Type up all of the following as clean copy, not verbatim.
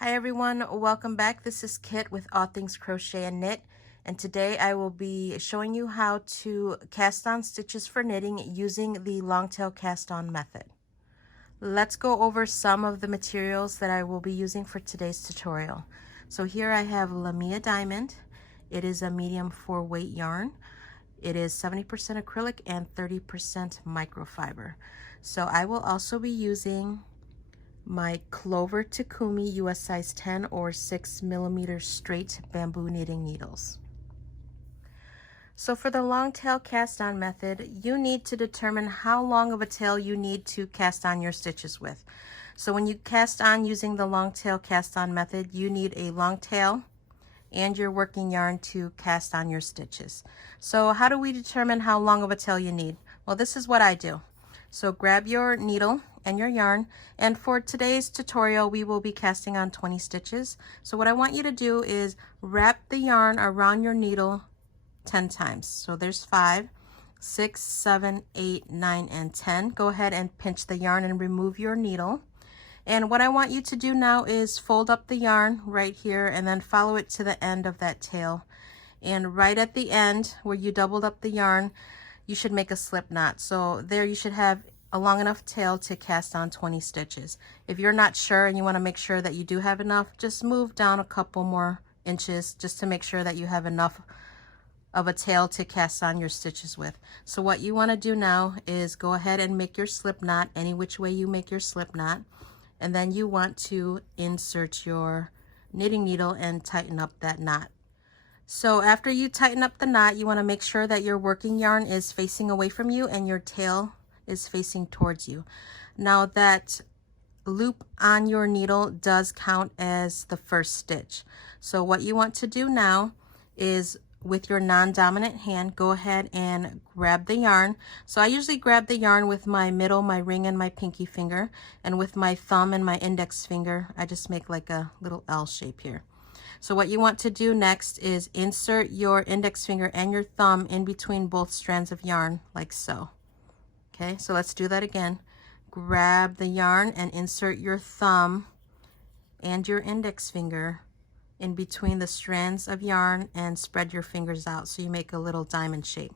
Hi everyone, welcome back. This is Kit with All Things Crochet and Knit, and today I will be showing you how to cast on stitches for knitting using the long tail cast on method. Let's go over some of the materials that I will be using for today's tutorial. So here I have Lamia Diamond. It is a medium 4-weight yarn. It is 70% acrylic and 30% microfiber. So I will also be using my Clover Takumi US size 10 or 6mm straight bamboo knitting needles. So for the long tail cast on method, you need to determine how long of a tail you need to cast on your stitches with. So when you cast on using the long tail cast on method, you need a long tail and your working yarn to cast on your stitches. So how do we determine how long of a tail you need? Well, this is what I do. So grab your needle and your yarn, and for today's tutorial we will be casting on 20 stitches. So what I want you to do is wrap the yarn around your needle 10 times. So there's 5, 6, 7, 8, 9, and 10. Go ahead and pinch the yarn and remove your needle. And what I want you to do now is fold up the yarn right here and then follow it to the end of that tail. And right at the end where you doubled up the yarn, you should make a slip knot. So there you should have a long enough tail to cast on 20 stitches. If you're not sure and you want to make sure that you do have enough, just move down a couple more inches just to make sure that you have enough of a tail to cast on your stitches with. So what you want to do now is go ahead and make your slip knot any which way you make your slip knot, and then you want to insert your knitting needle and tighten up that knot. So after you tighten up the knot, you want to make sure that your working yarn is facing away from you and your tail is facing towards you. Now that loop on your needle does count as the first stitch. So what you want to do now is, with your non-dominant hand, go ahead and grab the yarn. So I usually grab the yarn with my middle, my ring, and my pinky finger, and with my thumb and my index finger I just make like a little L shape here. So what you want to do next is insert your index finger and your thumb in between both strands of yarn like so. Okay, so let's do that again. Grab the yarn and insert your thumb and your index finger in between the strands of yarn and spread your fingers out so you make a little diamond shape.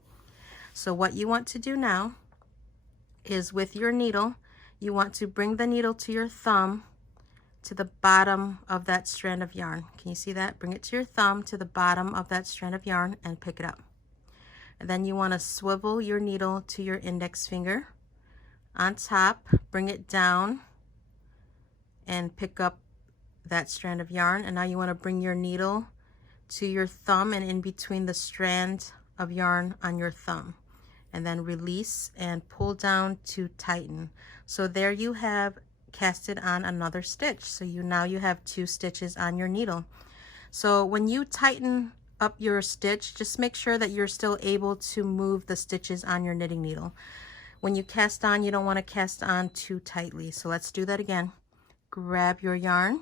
So what you want to do now is, with your needle, you want to bring the needle to your thumb to the bottom of that strand of yarn. Can you see that? Bring it to your thumb to the bottom of that strand of yarn and pick it up. And then you want to swivel your needle to your index finger on top, bring it down and pick up that strand of yarn. And now you want to bring your needle to your thumb and in between the strand of yarn on your thumb, and then release and pull down to tighten. So there you have casted on another stitch. So now you have 2 stitches on your needle. So when you tighten up your stitch, just make sure that you're still able to move the stitches on your knitting needle. When you cast on, you don't want to cast on too tightly. So let's do that again. Grab your yarn,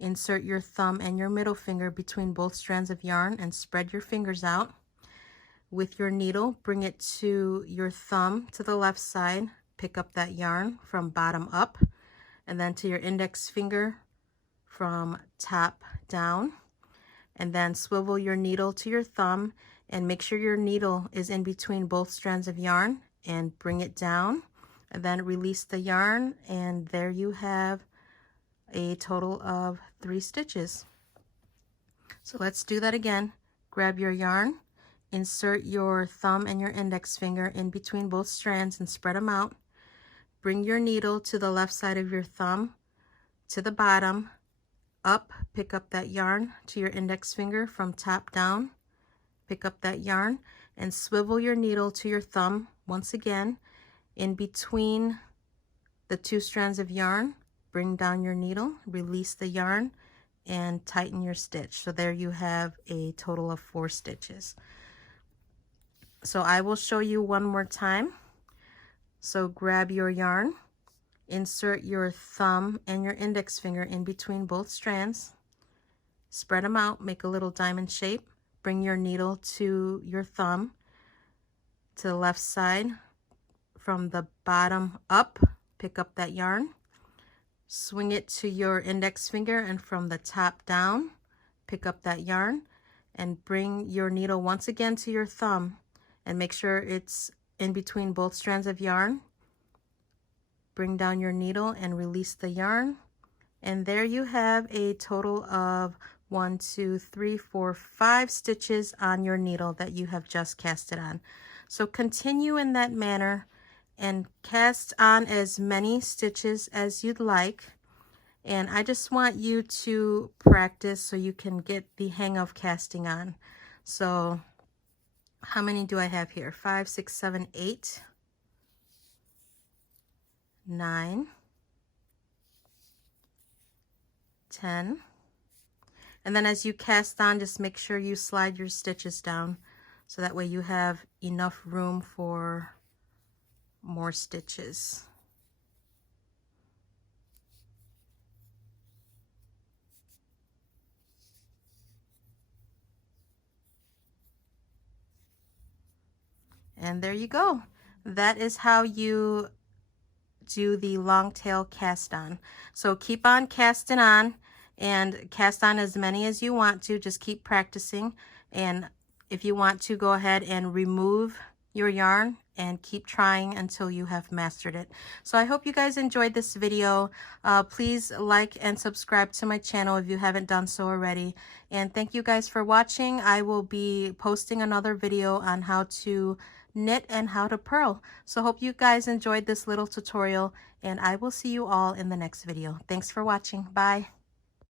insert your thumb and your middle finger between both strands of yarn and spread your fingers out. With your needle, bring it to your thumb to the left side, pick up that yarn from bottom up, and then to your index finger from top down, and then swivel your needle to your thumb and make sure your needle is in between both strands of yarn and bring it down, and then release the yarn, and there you have a total of 3 stitches. So let's do that again. Grab your yarn, insert your thumb and your index finger in between both strands and spread them out. Bring your needle to the left side of your thumb to the bottom, up, pick up that yarn to your index finger from top down, pick up that yarn and swivel your needle to your thumb once again in between the 2 strands of yarn. Bring down your needle, release the yarn, and tighten your stitch. So there you have a total of 4 stitches. So I will show you one more time. So grab your yarn, insert your thumb and your index finger in between both strands, spread them out, make a little diamond shape, bring your needle to your thumb to the left side from the bottom up, pick up that yarn, swing it to your index finger, and from the top down, pick up that yarn and bring your needle once again to your thumb and make sure it's in between both strands of yarn. Bring down your needle and release the yarn. And there you have a total of 1, 2, 3, 4, 5 stitches on your needle that you have just casted on. So continue in that manner and cast on as many stitches as you'd like. And I just want you to practice so you can get the hang of casting on. So how many do I have here? 5, 6, 7, 8, 9, 10. And then as you cast on, just make sure you slide your stitches down so that way you have enough room for more stitches. And there you go. That is how you do the long tail cast on. So keep on casting on and cast on as many as you want to. Just keep practicing. And if you want to, go ahead and remove your yarn and keep trying until you have mastered it. So I hope you guys enjoyed this video. Please like and subscribe to my channel if you haven't done so already. And thank you guys for watching. I will be posting another video on how to knit and how to purl. So hope you guys enjoyed this little tutorial, and I will see you all in the next video. Thanks for watching. Bye.